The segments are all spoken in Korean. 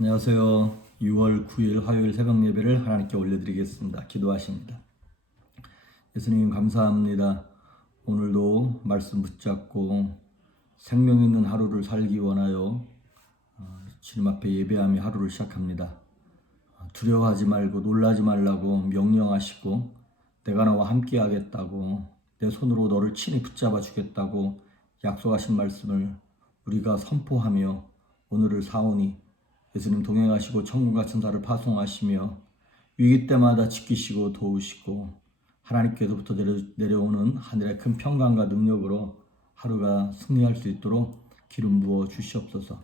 안녕하세요. 6월 9일 화요일 새벽 예배를 하나님께 올려드리겠습니다. 기도하십니다. 예수님 감사합니다. 오늘도 말씀 붙잡고 생명 있는 하루를 살기 원하여 주님 앞에 예배하며 하루를 시작합니다. 두려워하지 말고 놀라지 말라고 명령하시고 내가 너와 함께 하겠다고 내 손으로 너를 친히 붙잡아 주겠다고 약속하신 말씀을 우리가 선포하며 오늘을 사오니 예수님 동행하시고 천국과 천사를 파송하시며 위기 때마다 지키시고 도우시고 하나님께서부터 내려오는 하늘의 큰 평강과 능력으로 하루가 승리할 수 있도록 기름 부어 주시옵소서.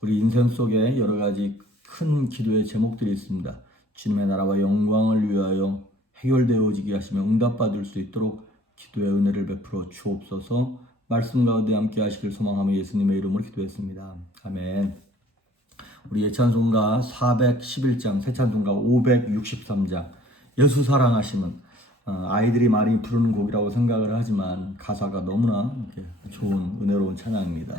우리 인생 속에 여러 가지 큰 기도의 제목들이 있습니다. 주님의 나라와 영광을 위하여 해결되어지게 하시며 응답받을 수 있도록 기도의 은혜를 베풀어 주옵소서. 말씀 가운데 함께 하시길 소망하며 예수님의 이름으로 기도했습니다. 아멘. 우리 예찬송가 411장, 새찬송가 563장 예수 사랑하시면 아이들이 많이 부르는 곡이라고 생각을 하지만 가사가 너무나 좋은 은혜로운 찬양입니다.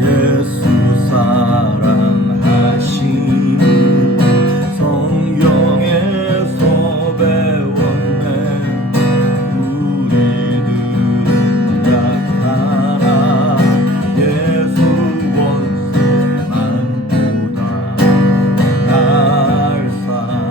예수 사랑하시는 성경에서 배웠네. 우리들은 약하나 예수 원수만보다 날 사랑하신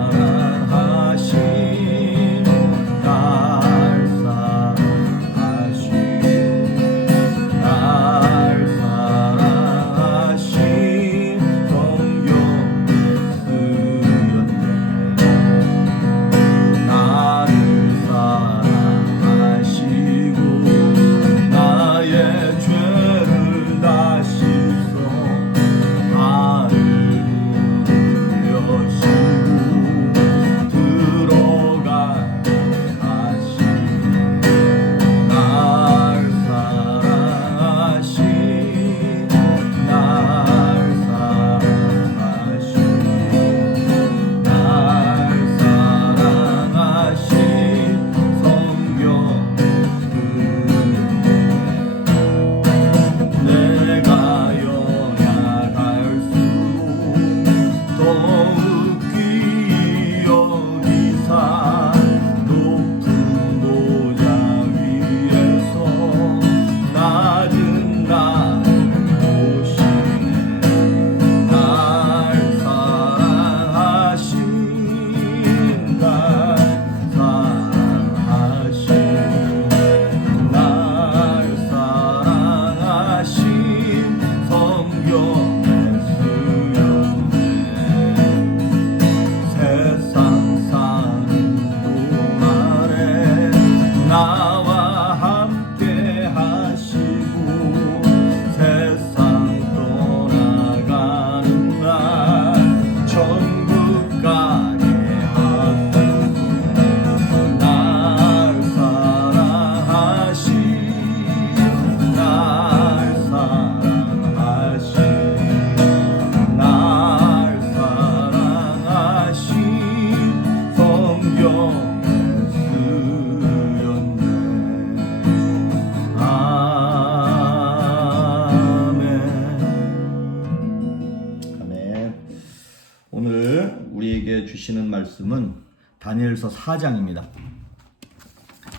주시는 말씀은 다니엘서 4장입니다.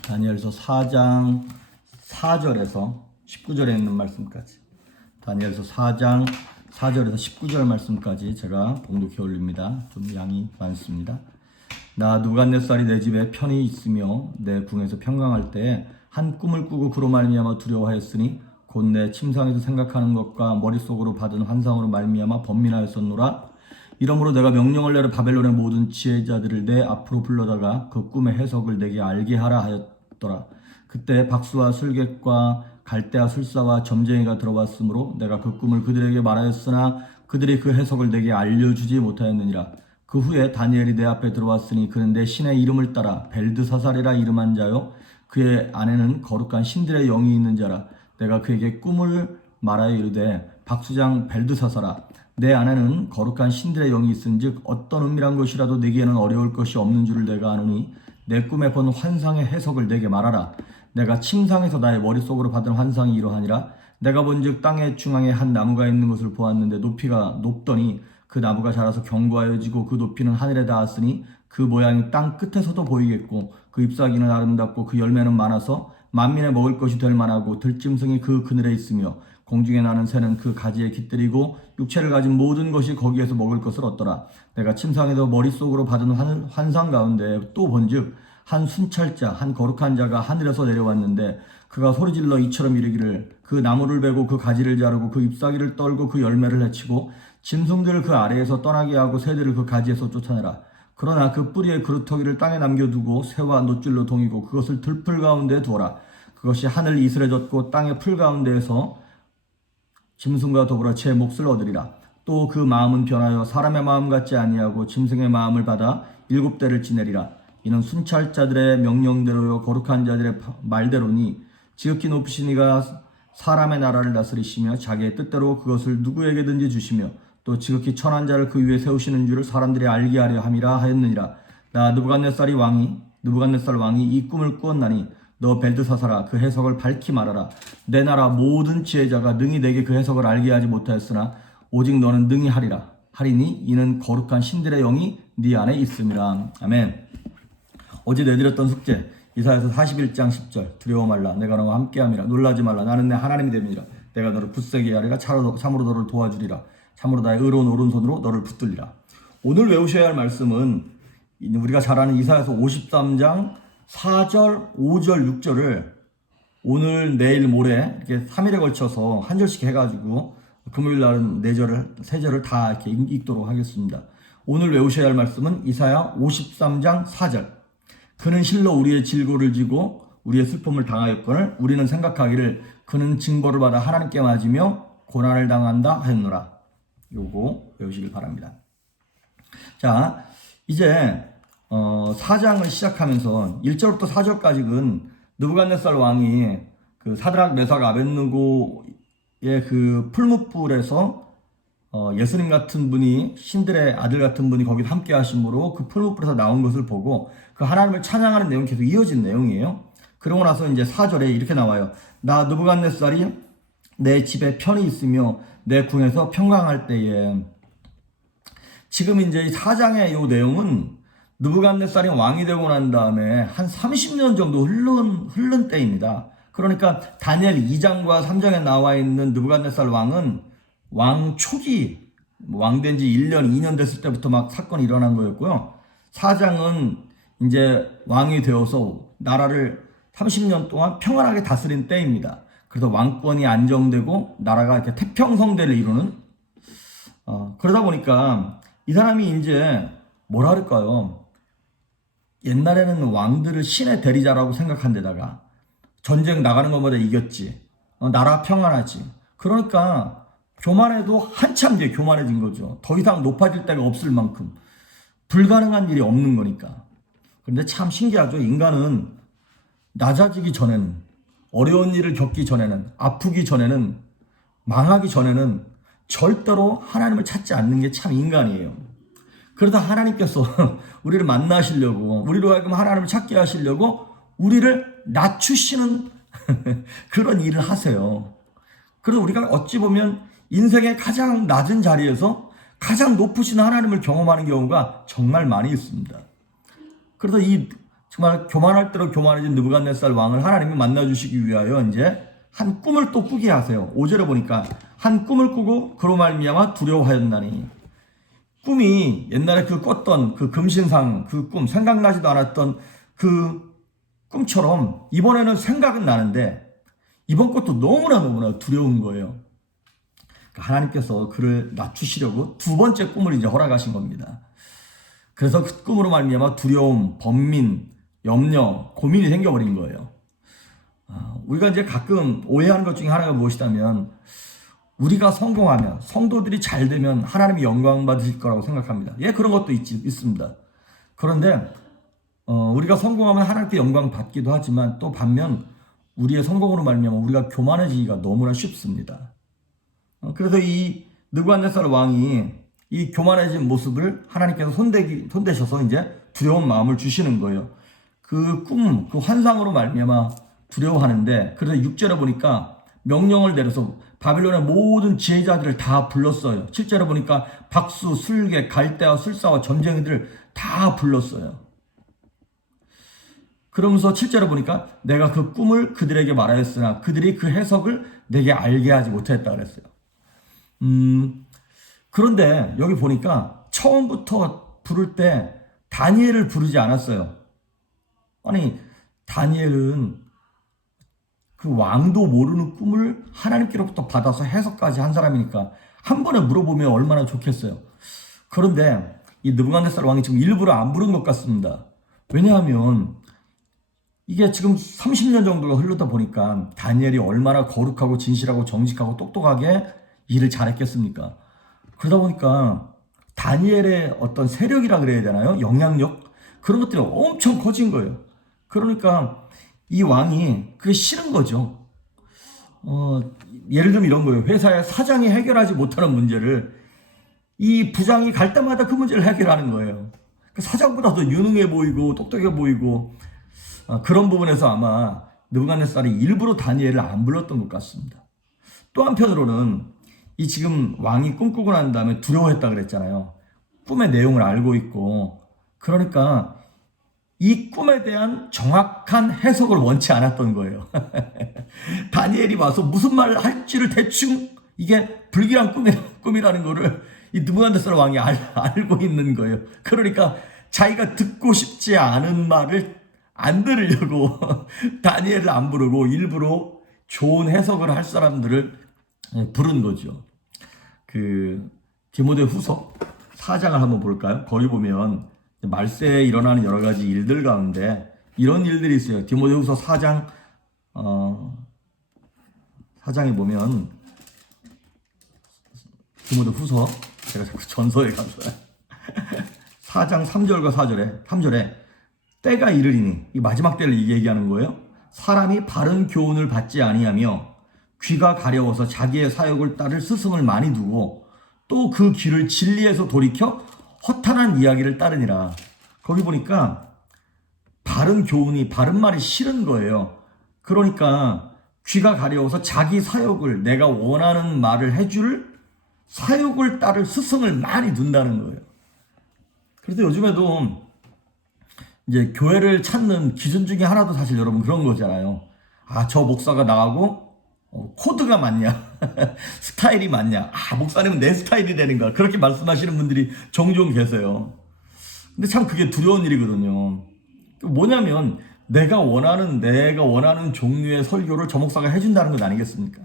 다니엘서 4장 4절에서 19절에 있는 말씀까지, 다니엘서 4장 4절에서 19절 말씀까지 제가 봉독해 올립니다. 좀 양이 많습니다. 나 누갓네살이 내 집에 편히 있으며 내 궁에서 평강할 때에 한 꿈을 꾸고 그로 말미암아 두려워하였으니 곧 내 침상에서 생각하는 것과 머릿속으로 받은 환상으로 말미암아 번민하였었노라. 이러므로 내가 명령을 내려 바벨론의 모든 지혜자들을 내 앞으로 불러다가 그 꿈의 해석을 내게 알게 하라 하였더라. 그때 박수와 술객과 갈대아 술사와 점쟁이가 들어왔으므로 내가 그 꿈을 그들에게 말하였으나 그들이 그 해석을 내게 알려주지 못하였느니라. 그 후에 다니엘이 내 앞에 들어왔으니 그는 내 신의 이름을 따라 벨드사살이라 이름한 자요 그의 안에는 거룩한 신들의 영이 있는 자라. 내가 그에게 꿈을 말하여 이르되 박수장 벨드사살아, 내 안에는 거룩한 신들의 영이 있은즉 어떤 은밀한 것이라도 내게는 어려울 것이 없는 줄을 내가 아노니 내 꿈에 본 환상의 해석을 내게 말하라. 내가 침상에서 나의 머릿속으로 받은 환상이 이러하니라. 내가 본즉 땅의 중앙에 한 나무가 있는 것을 보았는데 높이가 높더니 그 나무가 자라서 견고하여지고 그 높이는 하늘에 닿았으니 그 모양이 땅 끝에서도 보이겠고 그 잎사귀는 아름답고 그 열매는 많아서 만민의 먹을 것이 될 만하고 들짐승이 그 그늘에 있으며 공중에 나는 새는 그 가지에 깃들이고 육체를 가진 모든 것이 거기에서 먹을 것을 얻더라. 내가 침상에서 머릿속으로 받은 환상 가운데 또 본즉 한 순찰자 한 거룩한 자가 하늘에서 내려왔는데 그가 소리질러 이처럼 이르기를 그 나무를 베고 그 가지를 자르고 그 잎사귀를 떨고 그 열매를 해치고 짐승들을 그 아래에서 떠나게 하고 새들을 그 가지에서 쫓아내라. 그러나 그 뿌리의 그루터기를 땅에 남겨두고 새와 노줄로 동이고 그것을 들풀 가운데 두어라. 그것이 하늘 이슬에 젖고 땅의 풀 가운데에서 짐승과 더불어 제 몫을 얻으리라. 또 그 마음은 변하여 사람의 마음 같지 아니하고 짐승의 마음을 받아 7대를 지내리라. 이는 순찰자들의 명령대로요 거룩한 자들의 말대로니 지극히 높으신 이가 사람의 나라를 다스리시며 자기의 뜻대로 그것을 누구에게든지 주시며 또 지극히 천한 자를 그 위에 세우시는 줄을 사람들이 알게 하려 함이라 하였느니라. 나 느부갓네살 왕이 이 꿈을 꾸었나니 너 벨드사사라 그 해석을 밝히 말하라. 내 나라 모든 지혜자가 능히 내게 그 해석을 알게 하지 못하였으나 오직 너는 능히 하리니 이는 거룩한 신들의 영이 네 안에 있음이라. 아멘. 어제 내드렸던 숙제 이사야서 41장 10절 두려워 말라 내가 너와 함께함이라 놀라지 말라 나는 내 하나님이 됨이라 내가 너를 굳세게 하리라 참으로 너를 도와주리라 참으로 나의 의로운 오른손으로 너를 붙들리라. 오늘 외우셔야 할 말씀은 우리가 잘 아는 이사야서 53장 4절, 5절, 6절을 오늘, 내일, 모레 이렇게 3일에 걸쳐서 한 절씩 해가지고 금요일 날은 4절을, 3절을 다 이렇게 읽도록 하겠습니다. 오늘 외우셔야 할 말씀은 이사야 53장 4절. 그는 실로 우리의 질고를 지고 우리의 슬픔을 당하였거늘 우리는 생각하기를 그는 징벌을 받아 하나님께 맞으며 고난을 당한다 하였노라. 요거 외우시길 바랍니다. 자, 이제 4장을 시작하면서 1절부터 4절까지는 느부갓네살 왕이 그 사드락 메삭 아벳느고의 그 풀무불에서 예수님 같은 분이 신들의 아들 같은 분이 거기 함께 하심으로 그 풀무불에서 나온 것을 보고 그 하나님을 찬양하는 내용이 계속 이어진 내용이에요. 그러고 나서 이제 4절에 이렇게 나와요. 나 느부갓네살이 내 집에 편히 있으며 내 궁에서 평강할 때에. 지금 이제 이 4장의 이 내용은 느부갓네살이 왕이 되고 난 다음에 한 30년 정도 흐른 때입니다. 그러니까 다니엘 2장과 3장에 나와 있는 느부갓네살 왕은 왕 초기, 왕된 지 1년, 2년 됐을 때부터 막 사건이 일어난 거였고요. 4장은 이제 왕이 되어서 나라를 30년 동안 평안하게 다스린 때입니다. 그래서 왕권이 안정되고 나라가 이렇게 태평성대를 이루는 그러다 보니까 이 사람이 이제 뭐라 그럴까요? 옛날에는 왕들을 신의 대리자라고 생각한 데다가 전쟁 나가는 것보다 이겼지. 나라 평안하지. 그러니까 교만해도 한참 뒤에 교만해진 거죠. 더 이상 높아질 데가 없을 만큼. 불가능한 일이 없는 거니까. 그런데 참 신기하죠. 인간은 낮아지기 전에는, 어려운 일을 겪기 전에는, 아프기 전에는, 망하기 전에는 절대로 하나님을 찾지 않는 게 참 인간이에요. 그러다 하나님께서 우리를 만나시려고, 우리로 하여금 하나님을 찾게 하시려고 우리를 낮추시는 그런 일을 하세요. 그래서 우리가 어찌 보면 인생의 가장 낮은 자리에서 가장 높으신 하나님을 경험하는 경우가 정말 많이 있습니다. 그래서 이 정말 교만할 대로 교만해진 느부갓네살 왕을 하나님이 만나주시기 위하여 이제 한 꿈을 또 꾸게 하세요. 5절에 보니까 한 꿈을 꾸고 그로 말미암아 두려워하였나니. 꿈이 옛날에 그 꿨던 그 금신상 그 꿈, 생각나지도 않았던 그 꿈처럼 이번에는 생각은 나는데 이번 것도 너무나 두려운 거예요. 하나님께서 그를 낮추시려고 두 번째 꿈을 이제 허락하신 겁니다. 그래서 그 꿈으로 말미암아 두려움, 번민, 염려, 고민이 생겨버린 거예요. 우리가 이제 가끔 오해하는 것 중에 하나가 무엇이냐면 우리가 성공하면, 성도들이 잘 되면 하나님이 영광 받으실 거라고 생각합니다. 예, 그런 것도 있습니다. 그런데 우리가 성공하면 하나님께 영광 받기도 하지만 또 반면 우리의 성공으로 말미암아 우리가 교만해지기가 너무나 쉽습니다. 그래서 이 느부갓네살 왕이 이 교만해진 모습을 하나님께서 손대셔서 이제 두려운 마음을 주시는 거예요. 그 꿈, 그 환상으로 말미암아 두려워하는데, 그래서 6절에 보니까 명령을 내려서 바벨론의 모든 지혜자들을 다 불렀어요. 실제로 보니까 박수, 술개, 갈대와 술사와 점쟁이들을 다 불렀어요. 그러면서 실제로 보니까 내가 그 꿈을 그들에게 말하였으나 그들이 그 해석을 내게 알게 하지 못했다 그랬어요. 그런데 여기 보니까 처음부터 부를 때 다니엘을 부르지 않았어요. 아니, 다니엘은 그 왕도 모르는 꿈을 하나님께로부터 받아서 해석까지 한 사람이니까 한 번에 물어보면 얼마나 좋겠어요. 그런데 이 느부갓네살 왕이 지금 일부러 안 부른 것 같습니다. 왜냐하면 이게 지금 30년 정도가 흐르다 보니까 다니엘이 얼마나 거룩하고 진실하고 정직하고 똑똑하게 일을 잘했겠습니까? 그러다 보니까 다니엘의 어떤 세력이라 그래야 되나요? 영향력? 그런 것들이 엄청 커진 거예요. 그러니까 이 왕이 그게 싫은 거죠. 예를 들면 이런 거예요. 회사의 사장이 해결하지 못하는 문제를 이 부장이 갈 때마다 그 문제를 해결하는 거예요. 그 사장보다도 유능해 보이고 똑똑해 보이고 그런 부분에서 아마 느부갓네살이 일부러 다니엘을 안 불렀던 것 같습니다. 또 한편으로는 이 지금 왕이 꿈꾸고 난 다음에 두려워했다 그랬잖아요. 꿈의 내용을 알고 있고 그러니까 이 꿈에 대한 정확한 해석을 원치 않았던 거예요. 다니엘이 와서 무슨 말을 할지를 대충 이게 불길한 꿈이라는 거를 이 느부갓네살 왕이 알고 있는 거예요. 그러니까 자기가 듣고 싶지 않은 말을 안 들으려고 다니엘을 안 부르고 일부러 좋은 해석을 할 사람들을 부른 거죠. 그 디모데 후서 4장을 한번 볼까요? 거기 보면 말세에 일어나는 여러 가지 일들 가운데 이런 일들이 있어요. 디모데 후서 4장 4장에 보면 디모데 후서 제가 자꾸 전서에 가서 4장 3절과 3절에 때가 이르리니 이 마지막 때를 얘기하는 거예요. 사람이 바른 교훈을 받지 아니하며 귀가 가려워서 자기의 사역을 따를 스승을 많이 두고 또 그 길을 진리에서 돌이켜 허탄한 이야기를 따르니라. 거기 보니까 바른 교훈이 바른 말이 싫은 거예요. 그러니까 귀가 가려워서 자기 사역을 내가 원하는 말을 해줄 사역을 따를 스승을 많이 둔다는 거예요. 그래서 요즘에도 이제 교회를 찾는 기준 중에 하나도 사실 여러분 그런 거잖아요. 저 목사가 나하고 코드가 맞냐 스타일이 맞냐, 목사님은 내 스타일이 되는가, 그렇게 말씀하시는 분들이 종종 계세요. 근데 참 그게 두려운 일이거든요. 뭐냐면 내가 원하는 종류의 설교를 저 목사가 해준다는 것 아니겠습니까?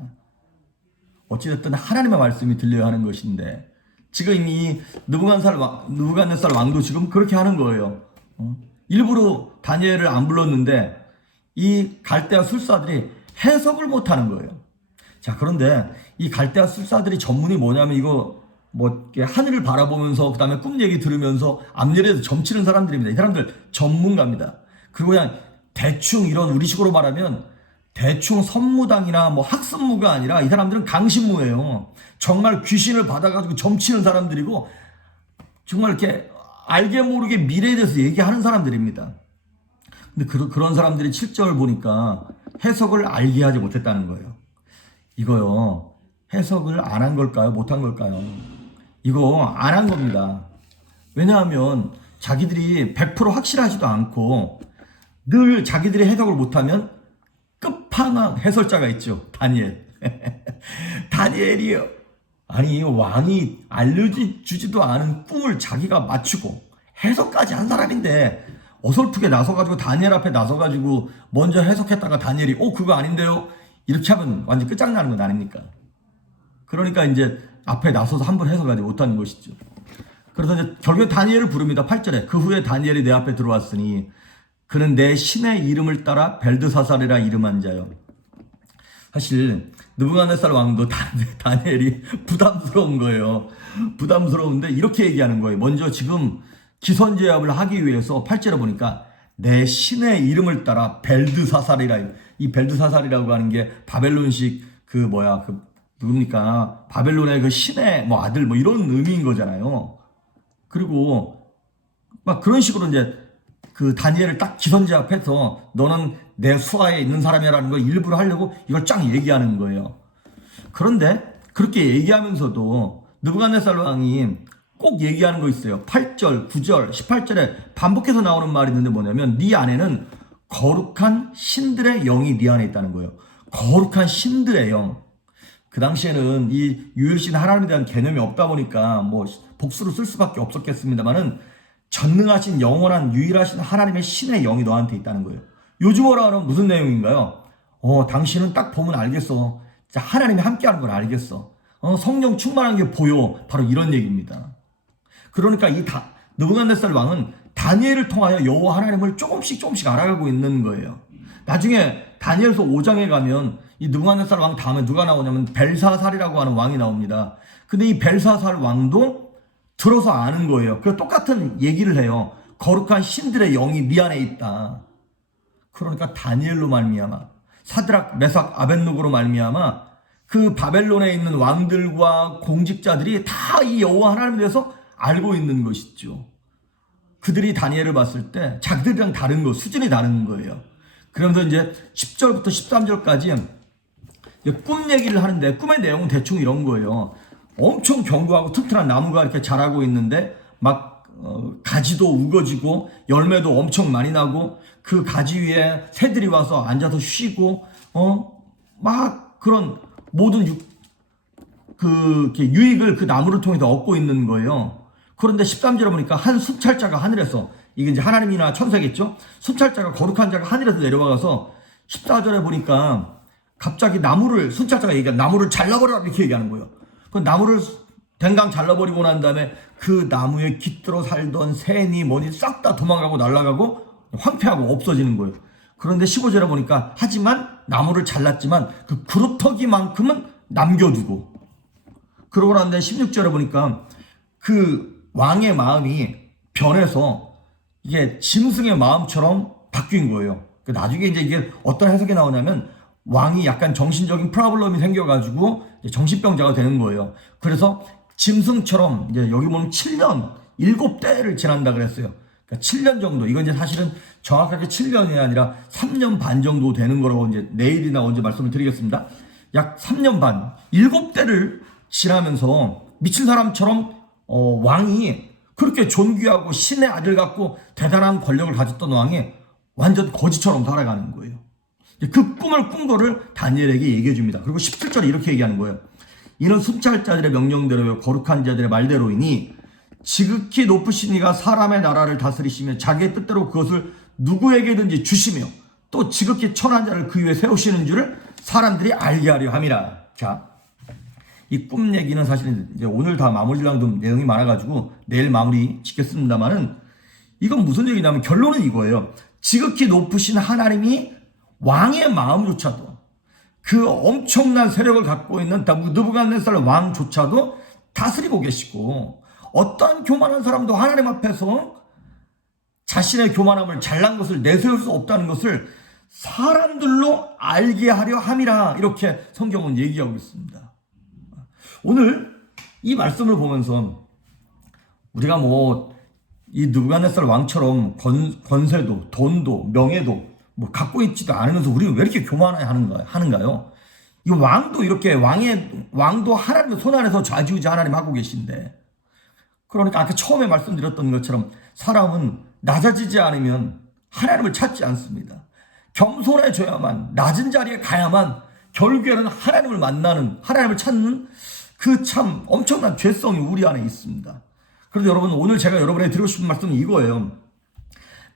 어찌됐든 하나님의 말씀이 들려야 하는 것인데 지금 이 느부갓네살 왕도 지금 그렇게 하는 거예요. 일부러 다니엘을 안 불렀는데 이 갈대아 술사들이 해석을 못 하는 거예요. 자, 그런데 이 갈대아 술사들이 전문이 뭐냐면 이거 뭐 하늘을 바라보면서 그 다음에 꿈 얘기 들으면서 앞니에서 점치는 사람들입니다. 이 사람들 전문가입니다. 그리고 그냥 대충 이런 우리식으로 말하면 대충 선무당이나 뭐 학습무가 아니라 이 사람들은 강신무예요. 정말 귀신을 받아가지고 점치는 사람들이고 정말 이렇게 알게 모르게 미래에 대해서 얘기하는 사람들입니다. 근데 그런 사람들이 7절 보니까 해석을 알게 하지 못했다는 거예요. 이거요, 해석을 안 한 걸까요? 못 한 걸까요? 이거 안 한 겁니다. 왜냐하면 자기들이 100% 확실하지도 않고 늘 자기들이 해석을 못하면 끝판왕 해설자가 있죠. 다니엘. 다니엘이 아니 왕이 알려주지도 않은 꿈을 자기가 맞추고 해석까지 한 사람인데 어설프게 나서가지고 다니엘 앞에 나서가지고 먼저 해석했다가 다니엘이 그거 아닌데요? 이렇게 하면 완전 끝장나는 건 아닙니까? 그러니까 이제 앞에 나서서 한 번 해석하지 못하는 것이죠. 그래서 이제 결국에 다니엘을 부릅니다. 8절에 그 후에 다니엘이 내 앞에 들어왔으니 그는 내 신의 이름을 따라 벨드사살이라 이름한 자요. 사실 느부갓네살 왕도 다니엘이 부담스러운 거예요. 부담스러운데 이렇게 얘기하는 거예요. 먼저 지금 기선제압을 하기 위해서 8절에 보니까 내 신의 이름을 따라 벨드사살이라. 이 벨드사살이라고 하는 게 바벨론식 누굽니까? 바벨론의 그 신의 아들 이런 의미인 거잖아요. 그리고 막 그런 식으로 이제 그 다니엘을 딱 기선제 앞에서 너는 내 수하에 있는 사람이라는 걸 일부러 하려고 이걸 쫙 얘기하는 거예요. 그런데 그렇게 얘기하면서도 느부갓네살 왕이 꼭 얘기하는 거 있어요. 8절, 9절, 18절에 반복해서 나오는 말이 있는데 뭐냐면 네 안에는 거룩한 신들의 영이 네 안에 있다는 거예요. 거룩한 신들의 영. 그 당시에는 이 유일신 하나님에 대한 개념이 없다 보니까 뭐 복수로 쓸 수밖에 없었겠습니다만은 전능하신 영원한 유일하신 하나님의 신의 영이 너한테 있다는 거예요. 요즘어라는 무슨 내용인가요? 당신은 딱 보면 알겠어. 하나님이 함께하는 걸 알겠어. 성령 충만한 게 보여. 바로 이런 얘기입니다. 그러니까 느부갓네살 왕은 다니엘을 통하여 여호와 하나님을 조금씩 알아가고 있는 거예요. 나중에 다니엘서 5장에 가면 이 느부갓네살 왕 다음에 누가 나오냐면 벨사살이라고 하는 왕이 나옵니다. 근데 이 벨사살 왕도 들어서 아는 거예요. 그래서 똑같은 얘기를 해요. 거룩한 신들의 영이 네 안에 있다. 그러니까 다니엘로 말미암아, 사드락, 메삭, 아벳느고로 말미암아 그 바벨론에 있는 왕들과 공직자들이 다 이 여호와 하나님에 대해서 알고 있는 것이죠. 그들이 다니엘을 봤을 때 자기들이랑 다른 거, 수준이 다른 거예요. 그러면서 이제 10절부터 13절까지 꿈 얘기를 하는데 꿈의 내용은 대충 이런 거예요. 엄청 견고하고 튼튼한 나무가 이렇게 자라고 있는데 막 가지도 우거지고 열매도 엄청 많이 나고 그 가지 위에 새들이 와서 앉아서 쉬고 막 그런 모든 유익을 그 나무를 통해서 얻고 있는 거예요. 그런데 13절에 보니까 한 순찰자가 하늘에서, 이게 이제 하나님이나 천사겠죠? 순찰자가, 거룩한 자가 하늘에서 내려와서 14절에 보니까 갑자기 순찰자가 나무를 잘라버려라 이렇게 얘기하는 거예요. 그 나무를 댕강 잘라버리고 난 다음에 그 나무에 깃들어 살던 새니 뭐니 싹 다 도망가고 날아가고 황폐하고 없어지는 거예요. 그런데 15절에 보니까 하지만 나무를 잘랐지만 그 그루터기만큼은 남겨두고, 그러고 난 다음에 16절에 보니까 그 왕의 마음이 변해서 이게 짐승의 마음처럼 바뀐 거예요. 나중에 이제 어떤 해석이 나오냐면 왕이 약간 정신적인 프로블럼이 생겨가지고 정신병자가 되는 거예요. 그래서 짐승처럼 이제 여기 보면 7년, 7대를 지난다 그랬어요. 그러니까 7년 정도, 이건 이제 사실은 정확하게 7년이 아니라 3년 반 정도 되는 거라고 이제 내일이나 언제 말씀을 드리겠습니다. 약 3년 반, 7대를 지나면서 미친 사람처럼 왕이 그렇게 존귀하고 신의 아들 같고 대단한 권력을 가졌던 왕이 완전 거지처럼 살아가는 거예요. 그 꿈을 꾼 거를 다니엘에게 얘기해 줍니다. 그리고 17절에 이렇게 얘기하는 거예요. 이는 순찰자들의 명령대로 거룩한 자들의 말대로이니 지극히 높으신 이가 사람의 나라를 다스리시며 자기의 뜻대로 그것을 누구에게든지 주시며 또 지극히 천한 자를 그 위에 세우시는 줄을 사람들이 알게 하려 함이라. 자, 이 꿈 얘기는 사실은 이제 오늘 다 마무리하려면 좀 내용이 많아가지고 내일 마무리 짓겠습니다만은, 이건 무슨 얘기냐면 결론은 이거예요. 지극히 높으신 하나님이 왕의 마음조차도, 그 엄청난 세력을 갖고 있는 느부갓네살 왕조차도 다스리고 계시고, 어떠한 교만한 사람도 하나님 앞에서 자신의 교만함을, 잘난 것을 내세울 수 없다는 것을 사람들로 알게 하려 함이라, 이렇게 성경은 얘기하고 있습니다. 오늘 이 말씀을 보면서 우리가 이 느부갓네살 왕처럼 권세도, 돈도, 명예도 갖고 있지도 않으면서 우리는 왜 이렇게 교만하는가요? 이 왕도 왕도 하나님의 손 안에서 좌지우지 하나님 하고 계신데, 그러니까 아까 처음에 말씀드렸던 것처럼 사람은 낮아지지 않으면 하나님을 찾지 않습니다. 겸손해져야만, 낮은 자리에 가야만 결국에는 하나님을 만나는, 하나님을 찾는 그 참 엄청난 죄성이 우리 안에 있습니다. 그래서 여러분, 오늘 제가 여러분에게 드리고 싶은 말씀은 이거예요.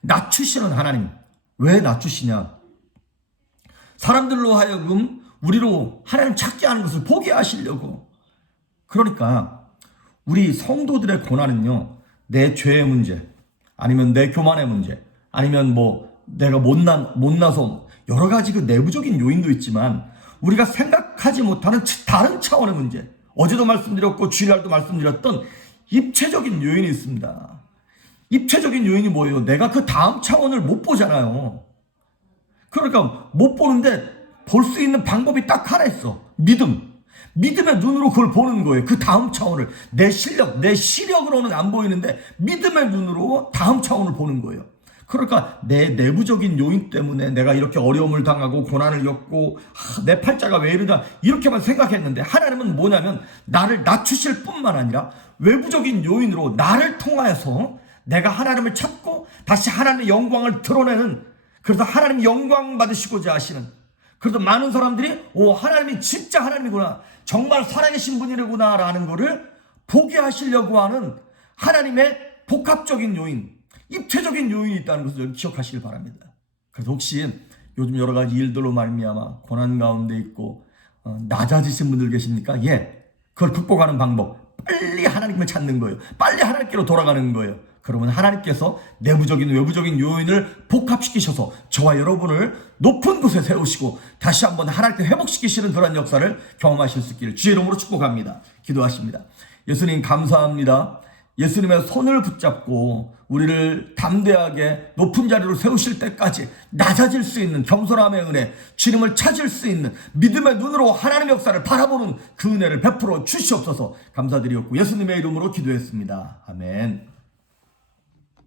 낮추시는 하나님. 왜 낮추시냐? 사람들로 하여금 우리로 하나님 찾게 하는 것을 포기하시려고. 그러니까 우리 성도들의 고난은요, 내 죄의 문제, 아니면 내 교만의 문제, 아니면 내가 못나서 여러 가지 그 내부적인 요인도 있지만 우리가 생각하지 못하는 다른 차원의 문제, 어제도 말씀드렸고 주일날도 말씀드렸던 입체적인 요인이 있습니다. 입체적인 요인이 뭐예요? 내가 그 다음 차원을 못 보잖아요. 그러니까 못 보는데 볼 수 있는 방법이 딱 하나 있어. 믿음의 눈으로 그걸 보는 거예요. 그 다음 차원을. 내 실력, 내 시력으로는 안 보이는데 믿음의 눈으로 다음 차원을 보는 거예요. 그러니까 내 내부적인 요인 때문에 내가 이렇게 어려움을 당하고 고난을 겪고 내 팔자가 왜 이러냐 이렇게만 생각했는데, 하나님은 뭐냐면 나를 낮추실 뿐만 아니라 외부적인 요인으로 나를 통하여서 내가 하나님을 찾고 다시 하나님의 영광을 드러내는, 그래서 하나님 영광 받으시고자 하시는, 그래서 많은 사람들이 하나님이 진짜 하나님이구나, 정말 살아계신 분이구나 라는 거를 보게 하시려고 하는 하나님의 복합적인 요인, 입체적인 요인이 있다는 것을 기억하시길 바랍니다. 그래서 혹시 요즘 여러 가지 일들로 말미암아 고난 가운데 있고 낮아지신 분들 계십니까? 그걸 극복하는 방법, 빨리 하나님을 찾는 거예요. 빨리 하나님께로 돌아가는 거예요. 그러면 하나님께서 내부적인 외부적인 요인을 복합시키셔서 저와 여러분을 높은 곳에 세우시고 다시 한번 하나님께 회복시키시는 그런 역사를 경험하실 수 있기를 주의 이름으로 축복합니다. 기도하십니다. 예수님 감사합니다. 예수님의 손을 붙잡고 우리를 담대하게 높은 자리로 세우실 때까지 낮아질 수 있는 겸손함의 은혜, 주님을 찾을 수 있는 믿음의 눈으로 하나님의 역사를 바라보는 그 은혜를 베풀어 주시옵소서. 감사드리었고 예수님의 이름으로 기도했습니다. 아멘.